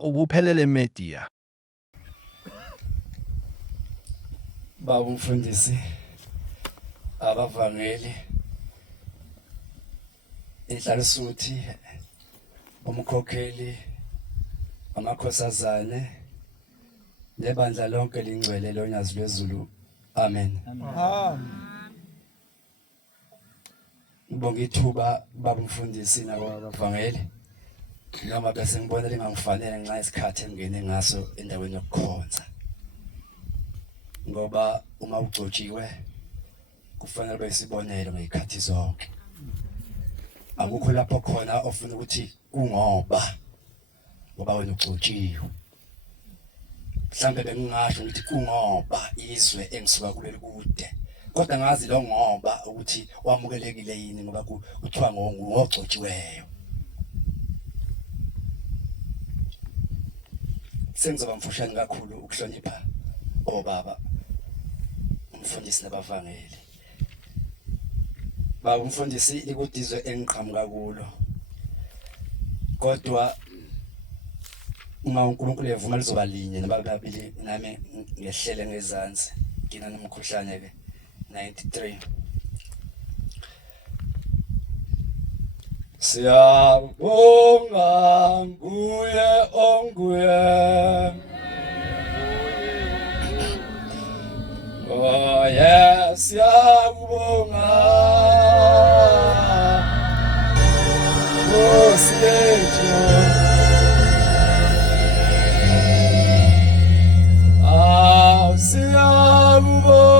ubuphelele media. Baba umfundisi abavangeli inhlalisuthi umkhokheli amakhosazane nebandla lonke lingcwele lonyazi lwezulu amen. Ngibonga ithuba baba umfundisi nabavangeli noma bese ngibona lingangifanele ngenxa yesikhathi engene ngaso endaweni yokukhonza ngoba uma ugcotshiwe kufanele besibonelo ngezikhathi zonke akukho lapho khona ofuna ukuthi kungoba wena ugcotshiwe mhlambe bengingasho ukuthi kungoba izwe engisuka kuleli kude kodwa ngazi lo ngoba ukuthi wamukelekile yini ngoba kuthiwa ngogcotshiweyo sengizoba mfushane kakhulu ukuhlonipha obaba umfundisi nabavangeli baba umfundisi likudizwe engiqhamuka kulo kodwa uma uNkulunkulu evuma lizoba linye nababili nami ngehlele ngezansi ngina nomkhuhlane ke 93 Siyabonga nguye onguye Oh yes siyabonga Nkosi yethu siyabonga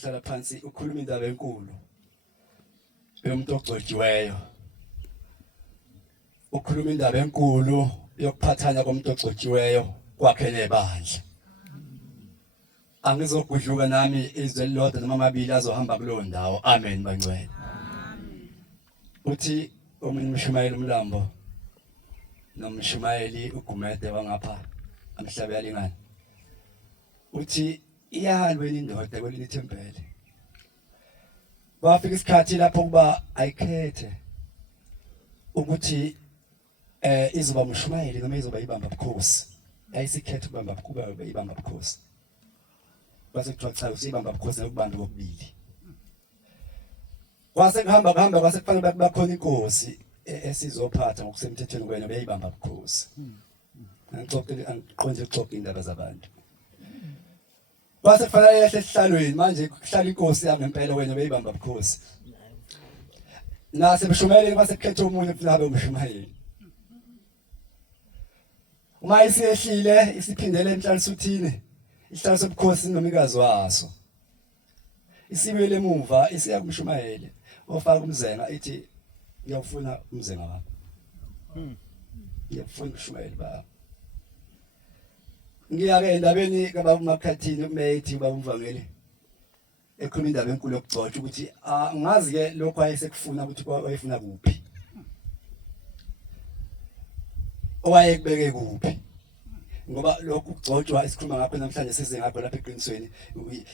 Uhlala phansi ukhuluma indaba enkulu yomuntu ogcotshiweyo ukhuluma indaba enkulu yokuphathana komuntu ogcotshiweyo kwakhe nebandla angizogudluka nami izwe lilodwa noma amabili azohamba kuleyo ndawo amen bangcwele uthi omunye umshumayeli umlambo nomshumayeli ugumede wangapha amhlabe yalingana uthi iyalweni indoda kwelinye ithempeli bafika isikhathi lapho kuba ayikhethe ukuthi izoba umshumayeli noma izoba ibamba bukhosi ayisikhethe ukubamba kuba ibamba bukhosi base kuthiwa cha usibamba bukhosi nokubamba kokubili kwase kuhamba kwase kufanele bakhona inkosi esizophatha ngokusemthethweni kwena beyibamba bukhosi angiqonde ukuxoxa indaba zabantu Base kufanele yehle esihlalweni manje kuhlala inkosi yangempela wena beyibamba bukhosi nase mshumayeli base kukhetha umuntu futhi abe umshumayeli uma isiyehlile isiphindele enhlanisuthini isihlalo sobukhosi nomikazi waso isibuyele emuva isiya kumshumayeli ofaka umzenga ethi ngiyafuna umzenga wakho. Ngiyafuna umshumayeli ba. Ngiyake endabeni kababa uMakhathini umethi baba umvangeli. Ekhuluma indaba enkulu yokugcotshwa ukuthi ngazi ke lokho ayesekufuna ukuthi wayefuna kuphi. Owayekubeke kuphi. Ngoba lokhu kugcotshwa isikhuluma ngakho namhlanje size ngakho lapha eqinisweni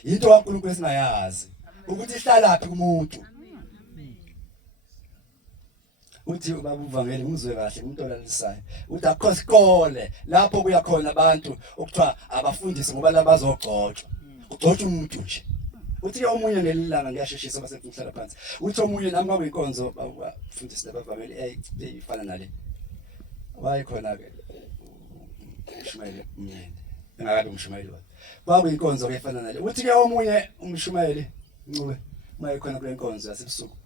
into kaNkulunkulu esingayazi ukuthi ihlala laphi kumuntu. Uthi baba uvangeli ngizwe kahle umuntu olalisayo uthi akho sikole lapho kuya khona abantu okuthiwa abafundisi ngoba labazogcotshwa ugcotshwa umuntu nje. Uthi omunye nelilanga ngiyasheshisa basehlala phansi uthi omunye nami kwakuyinkonzo bafundisi labavangeli eyifana nale wayekhona ke umshumayeli umyeni engakabe umshumayeli wakhe kwakuyinkonzo efana nale uthi ke omunye umshumayeli ncube mayekhona kule nkonzo yasebusuku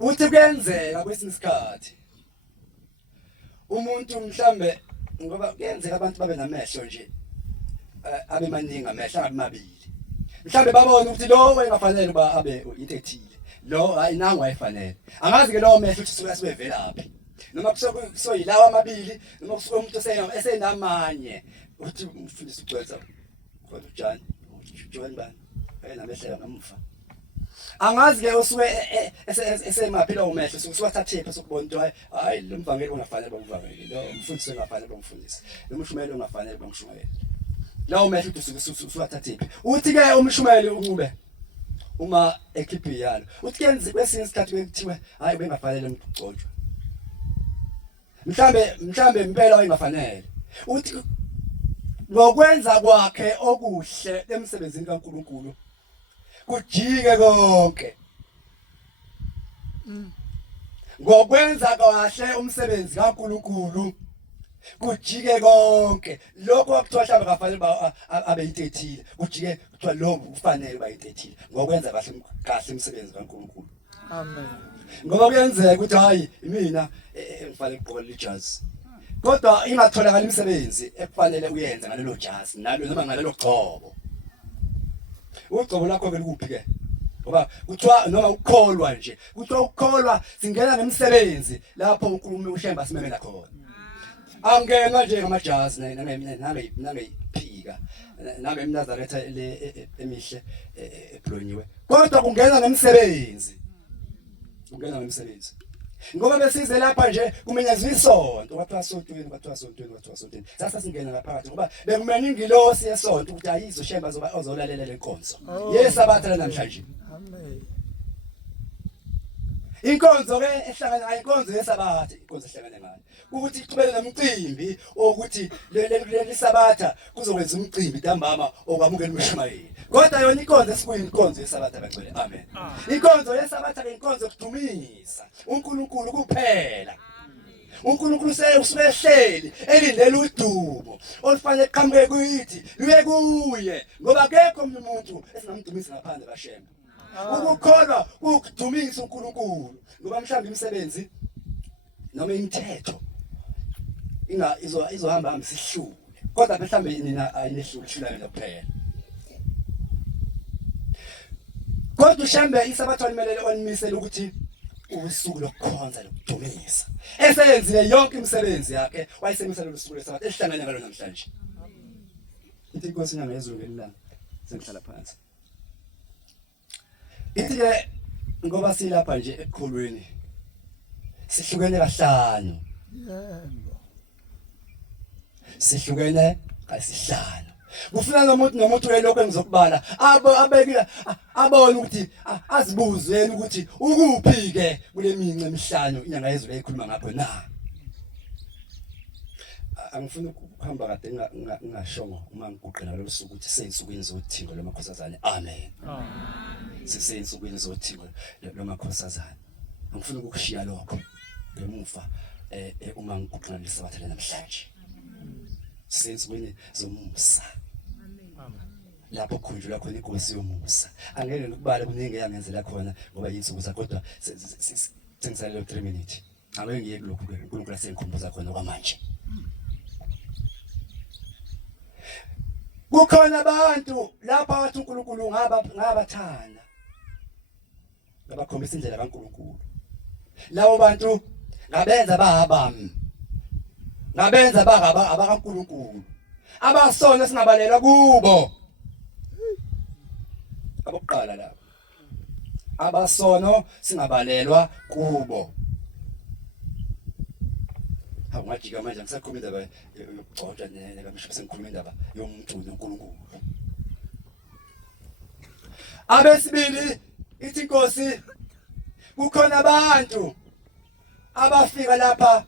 uthi kuyenzeka kwesinye isikhathi umuntu mhlambe ngoba kuyenzeka abantu babe namehlo nje abe maningi amehlo angabe mabili mhlambe babone ukuthi lo wayengafanele uba abe into ethile lo hayi nangu wayefanele angazi ke lo mehlo uthi suka sibevelaphi noma kusoyilawa amabili noma kusuka umuntu esenamanye uthi umfundisi ugcwetha kodwa uJohn bani enamehlo ngamfa angazi ke usuke esemaphila umehlo sukwathathe phela sokubona into hayi lo mvangeli ungafanele bamvangeli lo mfundisi ungafanele bamfundisi lo mshumayeli ungafanele bamshumayeli lawo mehlo uthi sukwathathe uthi ke umshumayeli uncube uma ekhiphi yalo uthi kenze kwesinye isikhathi bekuthiwe hayi bengafanele umuntu ugcotshwa mhlambe impela wayengafanele uthi ngokwenza kwakhe okuhle emsebenzini kaNkuluNkulu kujike konke ngokwenza kahle umsebenzi kaNkuluNkulu kujike konke lokho akuthiwa mhlawumbe kafanele abe yintethile kujike kuthiwa lo ufanele bayintethile ngokwenza kahle umsebenzi kaNkuluNkulu. Amen. Ngoba kuyenzeka ukuthi hayi mina ngifanele ukugqoka ijazi kodwa ingatholakala imisebenzi ekufanele uyenze ngalelo jazi nalo noma ngalelo gcobo. Ugcobo lakho ke likuphi ke? Ngoba kuthiwa noma ukukholwa nje kuthiwa ukukholwa singena nemisebenzi lapho uNkulunkulu ushemba simemela khona. Angena nje ngamajazi nangeyiphika nangemnazaretha emihle eblonyiwe kodwa kungena nemisebenzi ungena nemisebenzi ngoba besize lapha nje kumenyezwa isonto kwathiwa sontweni sasa singena ngaphakathi ngoba bekumele ingilosi yesonto ukuthi ayizoshemba ozolalela lenkonzo yesabatha namhlanje. Amen. Inkonzo ke ehlangana inkonzo yesabatha inkonzo ehlangana ngayo ukuthi iqhubele nomcimbi ukuthi leli sabatha kuzokwenza umcimbi ntambama okwamukela umshumayeli kodwa yona inkonzo esikuyini inkonzo yesabatha bagcwele. Amen. Inkonzo yesabatha ke inkonzo yokudumisa uNkulunkulu kuphela. uNkulunkulu usehleli elindele udumo olufanele eqhamuke kuyithi luye kuye ngoba akekho umuntu esingamdumisa ngaphandle kaShemba. Ukukholwa ukudumisa uNkulunkulu ngoba mhlawumbe imisebenzi noma imithetho izohamba sihlule kodwa mhlawumbe nina ayinehlulana kuphela kodwa uShembe isabatha limelele onimisela ukuthi usuku lokukhonza lokudumisa esenzile yonke imisebenzi yakhe wayisemisela usuku lesabatha esihlangana ngalo namhlanje. Ithi inkosi nyanga yezulu ngelilanga sengihlala phansi ithi ke ngoba silapha nje ekukholweni sihlukene kahlanu. Yebo. Sihlukene kasihlanu. Kufuna nomuntu lokho engizokubala abekile abone ukuthi azibuzeni ukuthi ukuphi ke kule mince emihlanu inyanga yezulu eyikhuluma ngapho na. Angifuni ukuhamba kade ngingashongo uma ngiguqela lo suku ukuthi seyinsukwini zothingo lamakhosazane. Amen. Siseyinsukwini zothingo lamakhosazane. Angifuni ukushiya lokho ngemuva uma ngiguqela lesabatha namhlanje. Siseyinsukwini zomusa. Lapho khunjula khona inkosi yomusa angeke ngikubale kuningi yangenzela khona ngoba yinsuku zakho kodwa sengisalele 3 minutes angeke ngiye kulokhu ke uNkulunkulu asengikhumbuza khona kwamanje. Kukhona abantu lapha wathi uNkulunkulu ngabathanda ngabakhombisa indlela kaNkulunkulu. Labo bantu ngabenza bahabami, ngabenza abakaNkulunkulu, abasona singabalelwa kubo. Abokuqala lapho abasono singabalelwa kubo. Awungajika manje ngisakhuluma indaba yokugcotshwa nekaMshopo, sengikhuluma indaba yomuntu noNkulunkulu. Abesibili ithi Inkosi kukhona abantu abafika lapha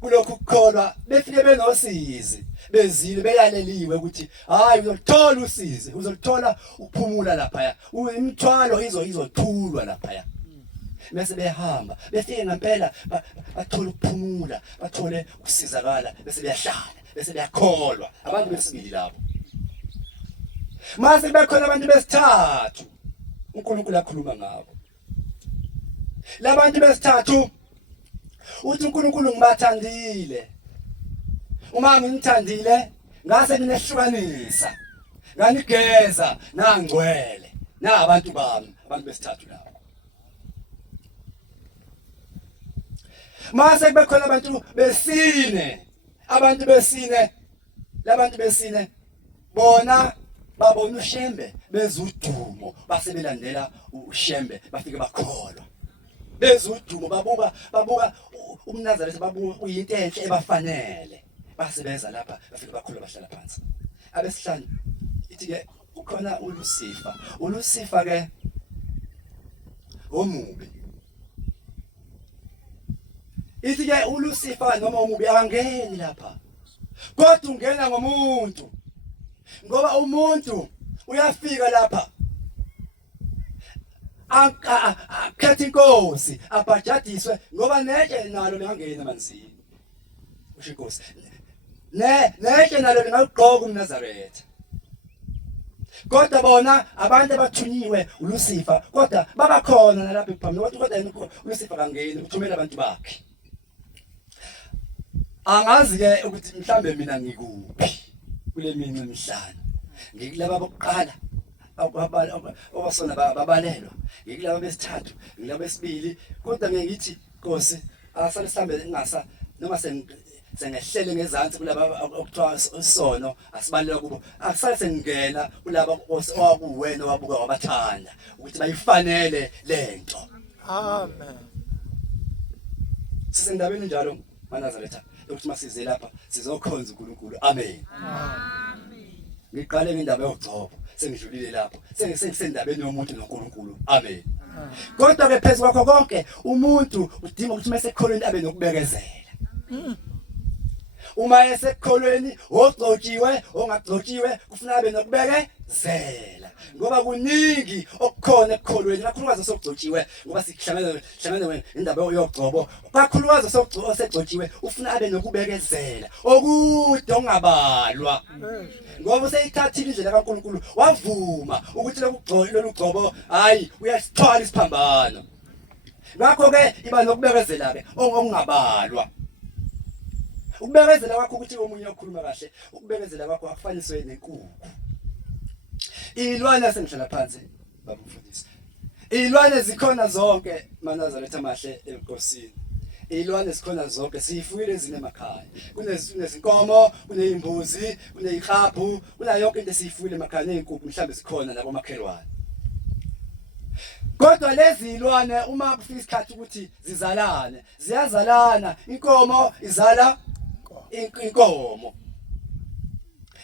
kulokhu kukholwa befike benosizi, bezile beyaleliwe ukuthi hayi uzothola usizi, uzothola ukuphumula lapha, imithwalo izothulwa lapha. Bese behamba befike ngempela bathola ukuphumula, bathole ukusizakala, bese beyahlala, bese beyakholwa. Abantu besibili labo. Mase bekhona abantu besithathu uNkulunkulu akhuluma ngabo. Labantu besithathu uthi uNkulunkulu ngibathandile. Uma ngithandile ngase nginehlukanisa, nganigeza nangcwele nabantu bami, abantu besithathu labo. Mase bekhona abantu besine, abantu besine, labantu besine bona babona uShembe bezudumo, base belandela uShembe bafike bakholwa. Bezudumo babuka umNazaretha, babuka uyinto enhle ebafanele, base beza lapha bafike bakholwa, bahlala phansi. Abesihlanu ithi ke ukhona uLucifer. uLucifer ke omubi. Ithi ke uLucifer noma umubi angeni lapha, kodwa ungena ngomuntu, ngoba umuntu uyafika lapha akhethe inkosi abhajadiswe, ngoba neke nalo lingangena emanzini. Usho inkosi neke nalo lingagqoka uNazaretha. Kodwa bona abantu abathunyiwe uLucifer, kodwa babakhona nalapha ephambili, kodwa uLucifer kangeni, uthumela abantu bakhe. Angazi ke ukuthi mhlambe mina ngikuphi kule mina emihlanu. Ngikulaba bokuqala obasona babalelwa, ngikulaba besithathu, ngilaba besibili, kodwa ngiyithi Nkosi asale sihambe ngasa noma sengehlele ngezantsi kulaba okuthiwa isono asibalelwa kubo, akusale sengena kulaba owakuwena owabuka wabathanda ukuthi bayifanele lento. Amen. Sisendabeni njalo maNazaretha ukuthi masize lapha sizokhonza uNkulunkulu. Amen. Amen. Ngiqale ngendaba yogcobo, sengidlulile lapho, sengisendabeni yomuntu noNkulunkulu. Amen. Kodwa ke phezulu kwakho konke umuntu udinga ukuthi mesekholweni abe nokubekezela. Uma esekholweni ogcotshiwe ongagcotshiwe kufuna abe nokubekezela, ngoba kuningi okukhona ekukholweni, kakhulukazi osogcotshiwe, ngoba sihlangane indaba yogcobo. Kakhulukazi osegcotshiwe ufuna abe nokubekezela okude ongabalwa, ngoba useyithathile indlela kaNkulunkulu, wavuma ukuthi lolu gcobo hayi uyasithwala isiphambano. Ngakho ke iba nokubekezela ke ongabalwa. Ukubekezela kwakho ukuthi omunye okhuluma kahle, ukubekezela kwakho akufaniswe nenkukhu. Ilwane sengihlala phansi babufundisi. Ilwane zikhona zonke maNazaretha amahle enkosini. Ilwane zikhona zonke, siyifuyile ezine emakhaya. Kunezinkomo, kunezimbuzi, kunezihabhu, kuna yonke into esiyifuyile emakhaya, nezinkukhu mhlambe zikhona nabo makhelwane. Kodwa lezi ilwane uma kufika isikhathi ukuthi zizalane, ziyazalana. Inkomo izala inkomo,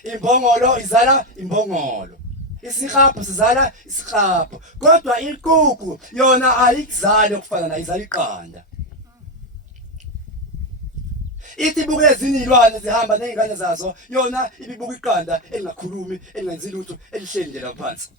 imbongolo izala imbongolo, isihabhu sizala isihabhu. Kodwa inkukhu yona ayikuzali okufana nayo, izala iqanda. Ithi ibuke ezinye izilwane zihamba nezingane zazo, yona ibibuka iqanda elingakhulumi, elingenzi lutho, elihleli nje lapha phansi.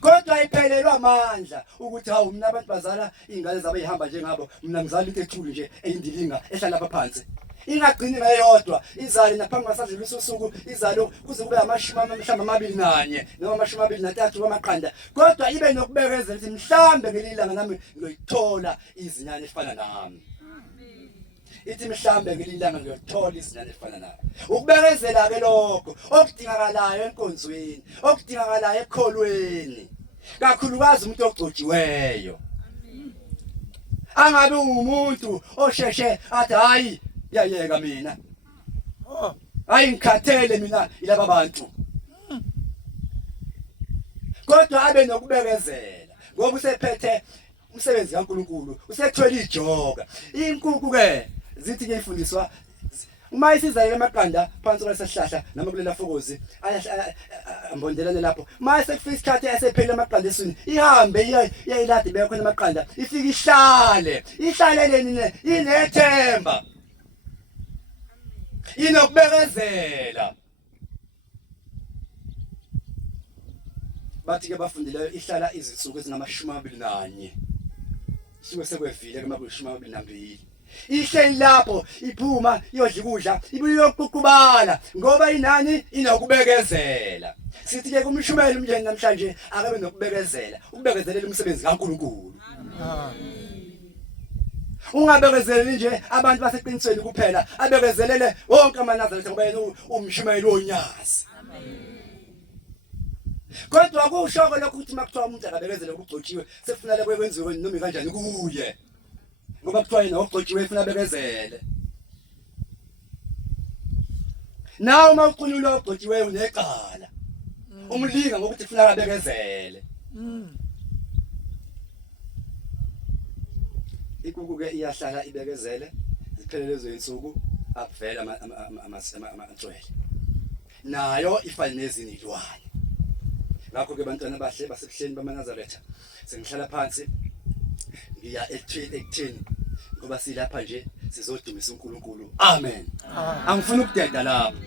Kodwa iphelelwa amandla ukuthi hawu mina abantu bazala izingane zabo ezihamba njengabo, mina ngizala into ethuli nje eyindilinga ehlala lapha phansi. Ingagcini ngeyodwa, izale naphambi kwasadlula usuku, izalo kuze kube amashumi mhlawumbe 24 noma 23 kwamaqanda. Kodwa ibe nokubekezela ukuthi mhlawumbe ngelilanga nami ngizoyithola izinyane efana nami. ithi mhlambe ngelilanga ngiyothola izinto efana nayo ukubekezela ke lokho okudingakalayo enkonzweni okudingakalayo ekholweni kakhulukazi umuntu ogcotshiweyo angabe umuntu osheshe athi hayi yayeka mina Oh. hayi ngikhathele mina ilaba bantu kodwa abe nokubekezela ngoba usephethe umsebenzi kaNkuluNkulu usethwele ijoka inkukhu ke zithi ke ifundiswa uma isiza emaqanda phansi kwesihlahla noma kulela fokozi ambondelane lapho uma sekufika isikhathi esephela amaqanda eswini ihambe iyayilade beke khona amaqanda ifika ihlale leni inethemba inokubekezela bathi ke bafundileyo ihlala izinsuku ezingama21 suke sekwevile kuma ku22 ihleli lapho iphuma iyodla ukudla ibuye yokuqubala ngoba inani inokubekezela sithi ke kumshumela umndeni namhlanje akabe nokubekezela ukubekezelela umsebenzi kaNkuluNkulu ungabekezeleli nje abantu baseqinisweni kuphela abekezelele wonke amanazareth ngoba yena umshumeli wonyazi kodwa kushoko lokho ukuthi makuthiwa umuntu akabekezele ukugcotshiwe sekufanele kwenziwe noma kanjani kuye ngoba kuthiwa yena ogcotshiwe ufuna bekezele nawe uma uqulula ogcotshiwe unecala umlinga ngokuthi ufuna abekezele ikuku ke iyahlala ibekezele ziphelele lezo insuku avela amanswele nayo ifana nezinye izilwane ngakho ke bantwana bahle basebuhleni bamaNazaretha sengihlala phansi ngiya ekutheni ngoba silapha nje sizodumisa uNkulunkulu amen angifuni ukudeda lapha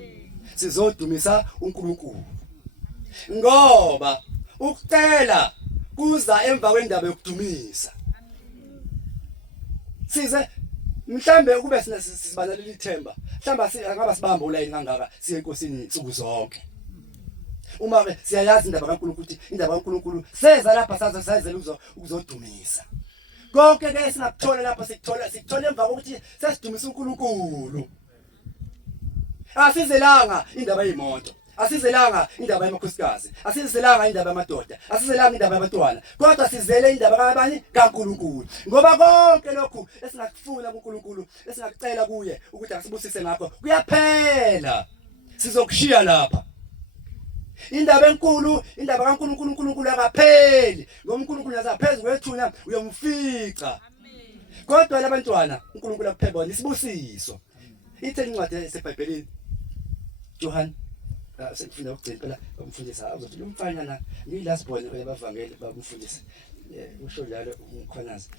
sizodumisa uNkulunkulu ngoba ukucela kuza emva kwendaba yokudumisa size mhlambe kube sibanaleli ithemba mhlamba angaba sibamba ulayini kangaka siye enkosini insuku zonke uma ke siyayazi indaba kaNkulunkulu ukuthi indaba kaNkulunkulu seza lapha sazezela ukuzodumisa konke ke singakuthola lapha sikuthola emva kokuthi sesidumisa uNkulunkulu asizelanga indaba yezimoto asizelanga indaba yamakhosikazi asizelanga indaba yamadoda asizelanga indaba yabantwana kodwa sizele indaba kabani kaNkulunkulu ngoba konke lokhu esingakufuna kuNkulunkulu esingakucela kuye ukuthi asibusise ngakho kuyaphela sizokushiya lapha indaba enkulu indaba kaNkulunkulu uNkulunkulu akapheli ngoba uNkulunkulu yazaphezulu kwethunya uyomfica kodwa labantwana uNkulunkulu akuphela bona isibusiso ithe incwadi yaseBhayibhelini John sekufuna ukugcina phela umfundisi uzothi umfanyana ngilast born ebavangeli bamfundisi usho njalo umkhonazi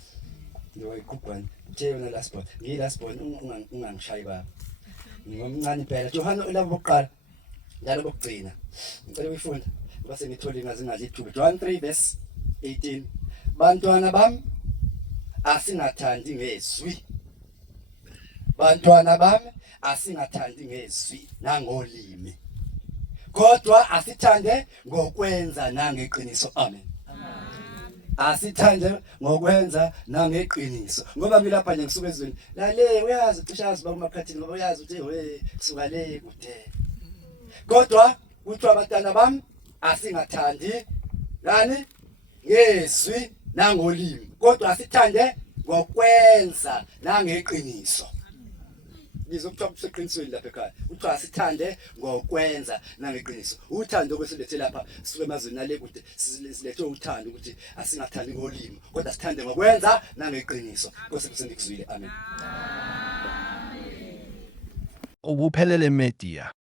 ngiwayigubhani uthe yona last born ngilast born ungangishayi baba ngomncane phela Johana olabo bokuqala njalo bokugcina ngicela uyifunda ngoba sengithole ngazingazi ithuba John 3:18 bantwana bami asingathandi ngezwi bantwana bami asingathandi ngezwi nangolimi kodwa asithande ngokwenza nangeqiniso amen asithande ngokwenza nangeqiniso ngoba ngilapha nje ngisuka ezweni lale uyazi ucishazi bakumakhathini ngoba uyazi ukuthi we kusuka le kude kodwa kuthiwa abantwana bami asingathandi ngani ngezwi nangolimi kodwa asithande ngokwenza nangeqiniso ngizokuthiwa kuseqinisweni lapha ekhaya uthiwa asithande ngokwenza nangeqiniso uthando kwesilethe lapha sisuke emazweni nale kude silethe uthando ukuthi asingathandi ngolimi kodwa sithande ngokwenza nangeqiniso Nkosi kusendikuzwile amen Ubuphelele Media.